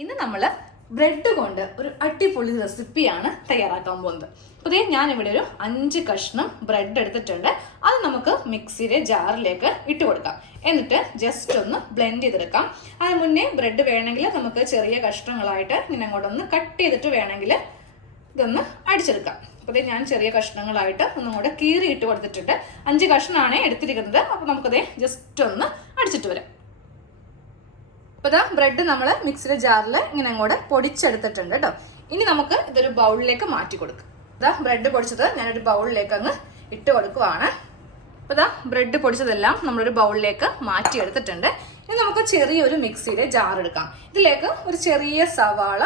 ഇന്ന് നമ്മൾ ബ്രെഡ് കൊണ്ട് ഒരു അടിപൊളി റെസിപ്പിയാണ് തയ്യാറാക്കാൻ പോകുന്നത്. അപ്പോൾ ഞാൻ ഇവിടെ ഒരു 5 കഷ്ണം ബ്രെഡ് എടുത്തിട്ടുണ്ട്. അത് നമുക്ക് മിക്സിയുടെ ജാറിലേക്ക് ഇട്ട് കൊടുക്കാം. എന്നിട്ട് ജസ്റ്റ് ഒന്ന് ബ്ലെൻഡ് ചെയ്തെടുക്കാം. അതിന് മുന്നേ ബ്രെഡ് വേണമെങ്കിൽ നമുക്ക് ചെറിയ കഷ്ണങ്ങളായിട്ട് ഇങ്ങനെ അങ്ങോട്ടൊന്ന് കട്ട് ചെയ്തിട്ട് വേണമെങ്കിൽ ഇതൊന്ന് അടിച്ചെടുക്കാം. അപ്പോൾ ഞാൻ ചെറിയ കഷ്ണങ്ങളായിട്ട് ഒന്നും കൂടെ കീറി ഇട്ട് കൊടുത്തിട്ടുണ്ട്. 5 കഷ്ണമാണ് എടുത്തിരിക്കുന്നത്. അപ്പോൾ നമുക്കത് ജസ്റ്റ് ഒന്ന് അടിച്ചിട്ട് വരാം. അപ്പോൾ ബ്രെഡ് നമ്മൾ മിക്സിയുടെ ജാറിൽ ഇങ്ങനെ അങ്ങോട്ട് പൊടിച്ചെടുത്തിട്ടുണ്ട് കേട്ടോ. ഇനി നമുക്ക് ഇതൊരു ബൗളിലേക്ക് മാറ്റി കൊടുക്കാം. ബ്രെഡ് പൊടിച്ചത് ഞാനൊരു ബൗളിലേക്ക് അങ്ങ് ഇട്ട് കൊടുക്കുവാണ്. അപ്പോൾ ബ്രെഡ് പൊടിച്ചതെല്ലാം നമ്മളൊരു ബൗളിലേക്ക് മാറ്റി എടുത്തിട്ടുണ്ട്. ഇനി നമുക്ക് ചെറിയൊരു മിക്സിയുടെ ജാർ എടുക്കാം. ഇതിലേക്ക് ഒരു ചെറിയ സവാള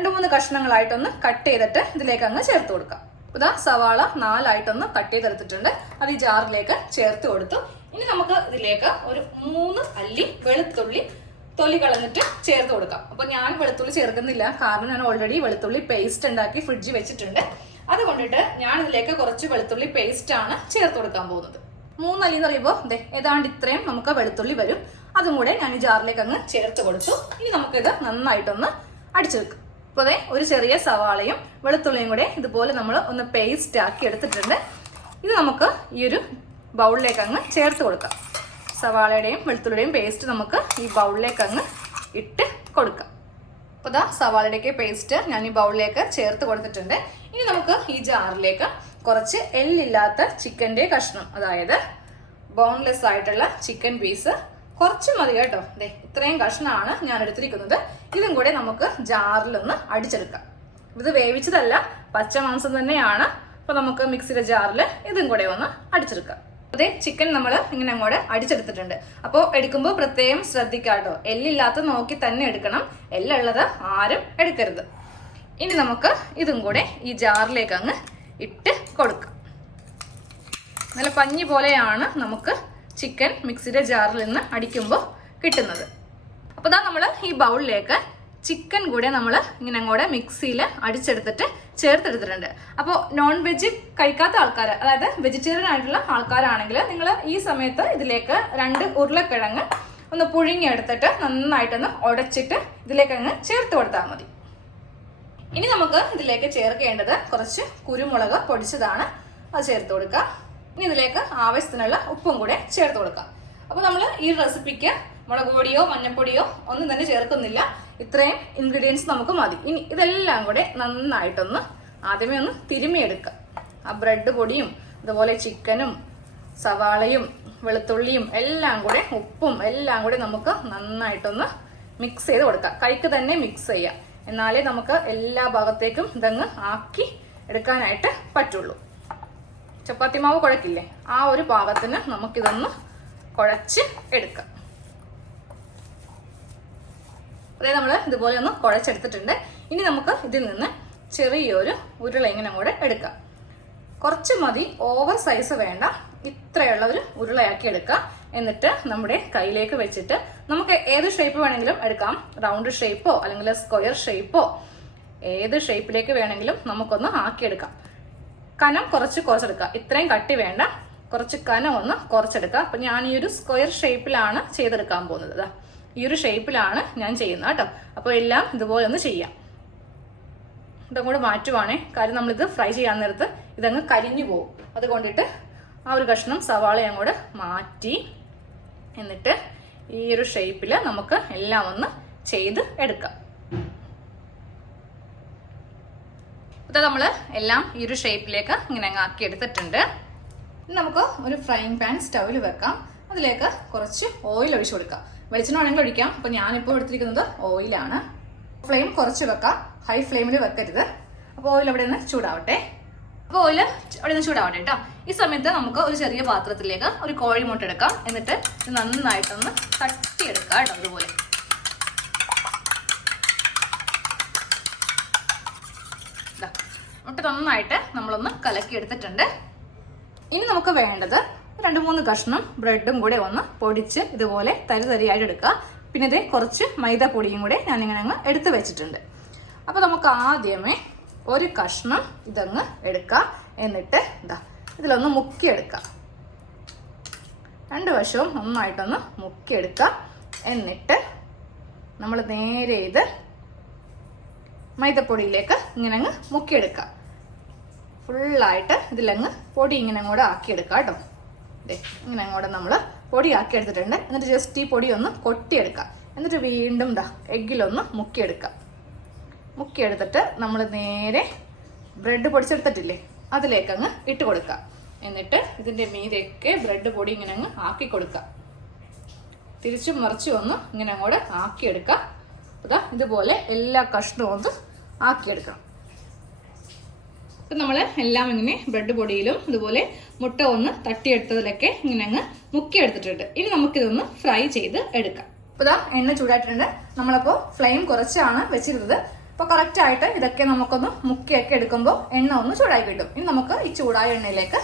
2-3 കഷ്ണങ്ങളായിട്ടൊന്ന് കട്ട് ചെയ്തിട്ട് ഇതിലേക്ക് അങ്ങ് ചേർത്ത് കൊടുക്കാം. അപ്പോൾ സവാള 4ആയിട്ടൊന്ന് കട്ട് ചെയ്തെടുത്തിട്ടുണ്ട്. അത് ഈ ജാറിലേക്ക് ചേർത്ത് കൊടുത്തു. ഇനി നമുക്ക് ഇതിലേക്ക് ഒരു 3 അല്ലി വെളുത്തുള്ളി തൊലി കളഞ്ഞിട്ട് ചേർത്ത് കൊടുക്കാം. അപ്പൊ ഞാൻ വെളുത്തുള്ളി ചേർക്കുന്നില്ല, കാരണം ഞാൻ ഓൾറെഡി വെളുത്തുള്ളി പേസ്റ്റ് ഉണ്ടാക്കി ഫ്രിഡ്ജിൽ വെച്ചിട്ടുണ്ട്. അതുകൊണ്ടിട്ട് ഞാൻ ഇതിലേക്ക് കുറച്ച് വെളുത്തുള്ളി പേസ്റ്റ് ആണ് ചേർത്ത് കൊടുക്കാൻ പോകുന്നത്. 3 അല്ലി എന്ന് പറയുമ്പോൾ ഏതാണ്ട് ഇത്രയും നമുക്ക് വെളുത്തുള്ളി വരും. അതും കൂടെ ഞാൻ ഈ ജാറിലേക്ക് അങ്ങ് ചേർത്ത് കൊടുത്തു. ഇനി നമുക്കിത് നന്നായിട്ടൊന്ന് അടിച്ചെടുക്കാം. അപ്പോൾ ഒരു ചെറിയ സവാളയും വെളുത്തുള്ളിയും കൂടെ ഇതുപോലെ നമ്മൾ ഒന്ന് പേസ്റ്റ് ആക്കി എടുത്തിട്ടുണ്ട്. ഇത് നമുക്ക് ഈ ഒരു ബൗളിലേക്ക് അങ്ങ് ചേർത്ത് കൊടുക്കാം. സവാളയുടെയും വെളുത്തുള്ളിയുടെയും പേസ്റ്റ് നമുക്ക് ഈ ബൗളിലേക്ക് അങ്ങ് ഇട്ട് കൊടുക്കാം. അപ്പോൾ സവാളയുടെയൊക്കെ പേസ്റ്റ് ഞാൻ ഈ ബൗളിലേക്ക് ചേർത്ത് കൊടുത്തിട്ടുണ്ട്. ഇനി നമുക്ക് ഈ ജാറിലേക്ക് കുറച്ച് എല്ലില്ലാത്ത ചിക്കൻ്റെ കഷ്ണം, അതായത് ബോൺലെസ് ആയിട്ടുള്ള ചിക്കൻ പീസ് കുറച്ച് മതി കേട്ടോ. ഇത്രയും കഷ്ണമാണ് ഞാൻ എടുത്തിരിക്കുന്നത്. ഇതും കൂടെ നമുക്ക് ജാറിലൊന്ന് അടിച്ചെടുക്കാം. ഇത് വേവിച്ചതല്ല, പച്ചമാംസം തന്നെയാണ്. അപ്പോൾ നമുക്ക് മിക്സിയുടെ ജാറിൽ ഇതും കൂടെ ഒന്ന് അടിച്ചെടുക്കാം. ചിക്കൻ നമ്മൾ ഇങ്ങനെ അങ്ങോട്ട് അടിച്ചെടുത്തിട്ടുണ്ട്. അപ്പോൾ എടുക്കുമ്പോൾ പ്രത്യേകം ശ്രദ്ധിക്കാട്ടോ, എല്ലില്ലാത്ത നോക്കി തന്നെ എടുക്കണം. എല്ലുള്ളത് ആരും എടുക്കരുത്. ഇനി നമുക്ക് ഇതും കൂടെ ഈ ജാറിലേക്ക് അങ്ങ് ഇട്ട് കൊടുക്കാം. നല്ല പഞ്ഞി പോലെയാണ് നമുക്ക് ചിക്കൻ മിക്സിയുടെ ജാറിൽ നിന്ന് അടിക്കുമ്പോൾ കിട്ടുന്നത്. അപ്പോൾ നമ്മൾ ഈ ബൗളിലേക്ക് ചിക്കൻ കൂടെ നമ്മൾ ഇങ്ങനെ അങ്ങോട്ട് മിക്സിയിൽ അടിച്ചെടുത്തിട്ട് ചേർത്തെടുത്തിട്ടുണ്ട്. അപ്പോൾ നോൺ വെജ് കഴിക്കാത്ത ആൾക്കാർ, അതായത് വെജിറ്റേറിയൻ ആയിട്ടുള്ള ആൾക്കാരാണെങ്കിൽ നിങ്ങൾ ഈ സമയത്ത് ഇതിലേക്ക് 2 ഉരുളക്കിഴങ്ങ് ഒന്ന് പുഴുങ്ങിയെടുത്തിട്ട് നന്നായിട്ടൊന്ന് ഉടച്ചിട്ട് ഇതിലേക്ക് അങ്ങ് ചേർത്ത് കൊടുത്താൽ മതി. ഇനി നമുക്ക് ഇതിലേക്ക് ചേർക്കേണ്ടത് കുറച്ച് കുരുമുളക് പൊടിച്ചതാണ്. അത് ചേർത്ത് കൊടുക്കാം. ഇനി ഇതിലേക്ക് ആവശ്യത്തിനുള്ള ഉപ്പും കൂടെ ചേർത്ത് കൊടുക്കാം. അപ്പോൾ നമ്മൾ ഈ റെസിപ്പിക്ക് മുളക് പൊടിയോ മഞ്ഞൾപ്പൊടിയോ ഒന്നും തന്നെ ചേർക്കുന്നില്ല. ഇത്രയും ഇൻഗ്രീഡിയൻസ് നമുക്ക് മതി. ഇനി ഇതെല്ലാം കൂടെ നന്നായിട്ടൊന്ന് ആദ്യമേ ഒന്ന് തിരുമിയെടുക്കാം. ആ ബ്രെഡ് പൊടിയും അതുപോലെ ചിക്കനും സവാളയും വെളുത്തുള്ളിയും എല്ലാം കൂടെ ഉപ്പും എല്ലാം കൂടെ നമുക്ക് നന്നായിട്ടൊന്ന് മിക്സ് ചെയ്ത് കൊടുക്കാം. കൈക്ക് തന്നെ മിക്സ് ചെയ്യാം. എന്നാലേ നമുക്ക് എല്ലാ ഭാഗത്തേക്കും ഇതങ്ങ് ആക്കി എടുക്കാനായിട്ട് പറ്റുള്ളൂ. ചപ്പാത്തി മാവ് കുഴക്കില്ലേ, ആ ഒരു പാകത്തിന് നമുക്കിതൊന്ന് കുഴച്ച് എടുക്കാം. അതേ നമ്മൾ ഇതുപോലെ ഒന്ന് കുഴച്ചെടുത്തിട്ടുണ്ട്. ഇനി നമുക്ക് ഇതിൽ നിന്ന് ചെറിയൊരു ഉരുള ഇങ്ങനെ കൂടെ എടുക്കാം. കുറച്ച് മതി, ഓവർ സൈസ് വേണ്ട. ഇത്രയുള്ള ഒരു ഉരുളയാക്കി എടുക്കാം. എന്നിട്ട് നമ്മുടെ കയ്യിലേക്ക് വെച്ചിട്ട് നമുക്ക് ഏത് ഷേപ്പ് വേണമെങ്കിലും എടുക്കാം. റൗണ്ട് ഷേപ്പോ അല്ലെങ്കിൽ സ്ക്വയർ ഷേപ്പോ ഏത് ഷേപ്പിലേക്ക് വേണമെങ്കിലും നമുക്കൊന്ന് ആക്കിയെടുക്കാം. കനം കുറച്ചെടുക്കാം. ഇത്രയും കട്ടി വേണ്ട, കുറച്ച് കനം ഒന്ന് കുറച്ചെടുക്കാം. അപ്പം ഞാൻ ഈ ഒരു സ്ക്വയർ ഷേപ്പിലാണ് ചെയ്തെടുക്കാൻ പോകുന്നത്. ഈ ഒരു ഷേപ്പിലാണ് ഞാൻ ചെയ്യുന്നത് കേട്ടോ. അപ്പോൾ എല്ലാം ഇതുപോലെ ഒന്ന് ചെയ്യാം. ഇതങ്ങോട്ട് മാറ്റുവാണേ, കാര്യം നമ്മളിത് ഫ്രൈ ചെയ്യാൻ നേരത്ത് ഇതങ്ങ് കരിഞ്ഞു പോകും. അതുകൊണ്ടിട്ട് ആ ഒരു കഷ്ണം സവാള അങ്ങോട്ട് മാറ്റി എന്നിട്ട് ഈ ഒരു ഷേപ്പിൽ നമുക്ക് എല്ലാം ഒന്ന് ചെയ്ത് എടുക്കാം. ഇത് നമ്മൾ എല്ലാം ഈ ഒരു ഷേപ്പിലേക്ക് ഇങ്ങനെ അങ്ങ് ആക്കി എടുത്തിട്ടുണ്ട്. നമുക്ക് ഒരു ഫ്രൈയിങ് പാൻ സ്റ്റൗവിൽ വെക്കാം. അതിലേക്ക് കുറച്ച് ഓയിൽ ഒഴിച്ചു കൊടുക്കാം. വെളിച്ചെണ്ണ വേണമെങ്കിൽ ഒഴിക്കാം. അപ്പോൾ ഞാനിപ്പോൾ എടുത്തിരിക്കുന്നത് ഓയിലാണ്. ഫ്ലെയിം കുറച്ച് വെക്കാം, ഹൈ ഫ്ലെയിമിൽ വെക്കരുത്. അപ്പോൾ ഓയിൽ അവിടെ നിന്ന് ചൂടാവട്ടെ. അപ്പോൾ ഓയിൽ അവിടെ നിന്ന് ചൂടാവട്ടെ കേട്ടോ. ഈ സമയത്ത് നമുക്ക് ഒരു ചെറിയ പാത്രത്തിലേക്ക് ഒരു കോഴിമുട്ട എടുക്കാം. എന്നിട്ട് ഇത് നന്നായിട്ടൊന്ന് തട്ടിയെടുക്കാം കേട്ടോ. അതുപോലെ മുട്ട നന്നായിട്ട് നമ്മളൊന്ന് കലക്കി എടുത്തിട്ടുണ്ട്. ഇനി നമുക്ക് വേണ്ടത് 2-3 കഷ്ണം ബ്രെഡും കൂടെ ഒന്ന് പൊടിച്ച് ഇതുപോലെ തരിതരിയായിട്ട് എടുക്കുക. പിന്നെ ഇത് കുറച്ച് മൈദപ്പൊടിയും കൂടെ ഞാനിങ്ങനെ അങ്ങ് എടുത്ത് വെച്ചിട്ടുണ്ട്. അപ്പോൾ നമുക്ക് ആദ്യമേ ഒരു കഷ്ണം ഇതങ്ങ് എടുക്കാം. എന്നിട്ട് ഇതിലൊന്ന് മുക്കിയെടുക്കാം. 2 വശവും നന്നായിട്ടൊന്ന് മുക്കിയെടുക്കാം. എന്നിട്ട് നമ്മൾ നേരെ ഇത് മൈദപ്പൊടിയിലേക്ക് ഇങ്ങനെ അങ്ങ് മുക്കിയെടുക്കുക. ഫുള്ളായിട്ട് ഇതിലങ്ങ് പൊടി ഇങ്ങനെ അങ്ങോട്ട് ആക്കിയെടുക്കുക കേട്ടോ. ഇങ്ങനെ അങ്ങോട്ട് നമ്മൾ പൊടി ആക്കി എടുത്തിട്ടുണ്ട്. എന്നിട്ട് ജസ്റ്റ് ഈ പൊടി ഒന്ന് കൊട്ടിയെടുക്കുക. എന്നിട്ട് വീണ്ടും എഗ്ഗിലൊന്ന് മുക്കിയെടുക്കുക. മുക്കിയെടുത്തിട്ട് നമ്മൾ നേരെ ബ്രെഡ് പൊടിച്ചെടുത്തിട്ടില്ലേ അതിലേക്ക് അങ്ങ് ഇട്ട് കൊടുക്കുക. എന്നിട്ട് ഇതിൻ്റെ മീതെയൊക്കെ ബ്രെഡ് പൊടി ഇങ്ങനെ അങ്ങ് ആക്കി കൊടുക്കുക. തിരിച്ചും മറിച്ചും ഒന്ന് ഇങ്ങനെ അങ്ങോട്ട് ആക്കിയെടുക്കുക. അതാ ഇതുപോലെ എല്ലാ കഷ്ണവും ഒന്ന് ആക്കിയെടുക്കണം. ഇപ്പം നമ്മൾ എല്ലാം ഇങ്ങനെ ബ്രെഡ് പൊടിയിലും ഇതുപോലെ മുട്ട ഒന്ന് തട്ടിയെടുത്തതിലൊക്കെ ഇങ്ങനെ അങ്ങ് മുക്കിയെടുത്തിട്ടുണ്ട്. ഇനി നമുക്കിതൊന്ന് ഫ്രൈ ചെയ്ത് എടുക്കാം. അപ്പോൾ ഇതാ എണ്ണ ചൂടായിട്ടുണ്ട്. നമ്മളപ്പോൾ ഫ്ലെയിം കുറച്ചാണ് വെച്ചിരുന്നത്. അപ്പോൾ കറക്റ്റായിട്ട് ഇതൊക്കെ നമുക്കൊന്ന് മുക്കിയൊക്കെ എടുക്കുമ്പോൾ എണ്ണ ഒന്ന് ചൂടായി കിട്ടും. ഇനി നമുക്ക് ഈ ചൂടായ എണ്ണയിലേക്ക്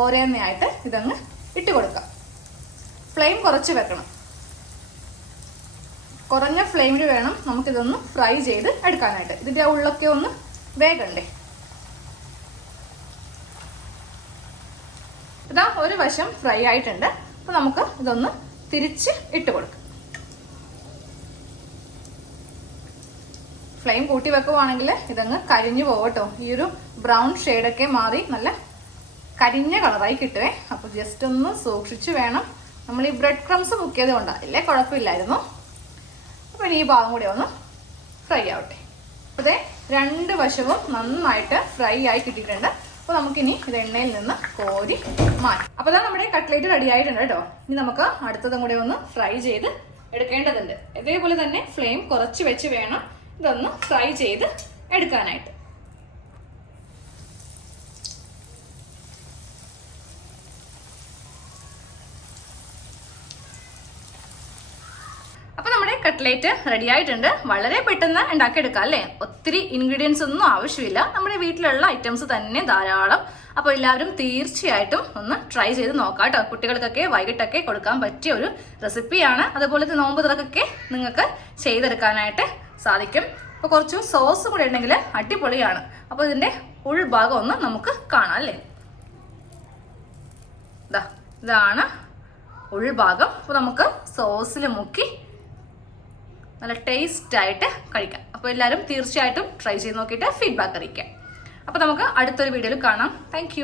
ഓരോന്നായിട്ട് ഇതങ്ങ് ഇട്ട് കൊടുക്കാം. ഫ്ലെയിം കുറച്ച് വെക്കണം. കുറഞ്ഞ ഫ്ലെയിമിൽ വേണം നമുക്കിതൊന്ന് ഫ്രൈ ചെയ്ത് എടുക്കാനായിട്ട്. ഇതിൻ്റെ ആ ഉള്ളൊക്കെ ഒന്ന് വേഗണ്ടേ. ഇതാ ഒരു വശം ഫ്രൈ ആയിട്ടുണ്ട്. അപ്പോൾ നമുക്ക് ഇതൊന്ന് തിരിച്ച് ഇട്ട് കൊടുക്കാം. ഫ്ലെയിം കൂട്ടി വെക്കുവാണെങ്കിൽ ഇതങ്ങ് കരിഞ്ഞു പോകട്ടോ. ഈ ഒരു ബ്രൗൺ ഷെയ്ഡൊക്കെ മാറി നല്ല കരിഞ്ഞ കളറായി കിട്ടുവേ. അപ്പോൾ ജസ്റ്റ് ഒന്ന് സൂക്ഷിച്ച് വേണം. നമ്മൾ ഈ ബ്രെഡ് ക്രംസ് മുക്കിയത് കൊണ്ടാണ്, ഇല്ലേ കുഴപ്പമില്ലായിരുന്നു. അപ്പോൾ ഇനി ഈ ഭാഗം കൂടി ഒന്ന് ഫ്രൈ ആവട്ടെ. അതെ, രണ്ട് വശവും നന്നായിട്ട് ഫ്രൈ ആയി കിട്ടിയിട്ടുണ്ട്. അപ്പോൾ നമുക്കിനി ഇത് എണ്ണയിൽ നിന്ന് കോരി മാറ്റാം. അപ്പോൾ അതാ നമ്മുടെ കട്ട്ലേറ്റ് റെഡി ആയിട്ടുണ്ട് കേട്ടോ. ഇനി നമുക്ക് അടുത്തതും കൂടി ഒന്ന് ഫ്രൈ ചെയ്ത് എടുക്കേണ്ടതുണ്ട്. ഇതേപോലെ തന്നെ ഫ്ലെയിം കുറച്ച് വെച്ച് വേണം ഇതൊന്ന് ഫ്രൈ ചെയ്ത് എടുക്കാനായിട്ട്. അപ്പൊ നമ്മുടെ കട്ട്ലേറ്റ് റെഡി ആയിട്ടുണ്ട്. വളരെ പെട്ടെന്ന് ഉണ്ടാക്കിയെടുക്കാം അല്ലേ. ഒത്തിരി ഇൻഗ്രീഡിയൻസ് ഒന്നും ആവശ്യമില്ല. നമ്മുടെ വീട്ടിലുള്ള ഐറ്റംസ് തന്നെ ധാരാളം. അപ്പോൾ എല്ലാവരും തീർച്ചയായിട്ടും ഒന്ന് ട്രൈ ചെയ്ത് നോക്കാം കേട്ടോ. കുട്ടികൾക്കൊക്കെ വൈകിട്ടൊക്കെ കൊടുക്കാൻ പറ്റിയ ഒരു റെസിപ്പിയാണ്. അതുപോലെ നോമ്പ് തുറക്കൊക്കെ നിങ്ങൾക്ക് ചെയ്തെടുക്കാനായിട്ട് സാധിക്കും. അപ്പോൾ കുറച്ച് സോസ് കൂടെ ഉണ്ടെങ്കിൽ അടിപൊളിയാണ്. അപ്പോൾ ഇതിൻ്റെ ഉൾഭാഗം ഒന്ന് നമുക്ക് കാണാം അല്ലേ. ഇതാണ് ഉൾഭാഗം. അപ്പോൾ നമുക്ക് സോസിൽ മുക്കി നല്ല ടേസ്റ്റ് ആയിട്ട് കഴിക്കാം. അപ്പോൾ എല്ലാവരും തീർച്ചയായിട്ടും ട്രൈ ചെയ്ത് നോക്കിയിട്ട് ഫീഡ്ബാക്ക് അറിയിക്കാം. അപ്പോൾ നമുക്ക് അടുത്തൊരു വീഡിയോയിൽ കാണാം. താങ്ക്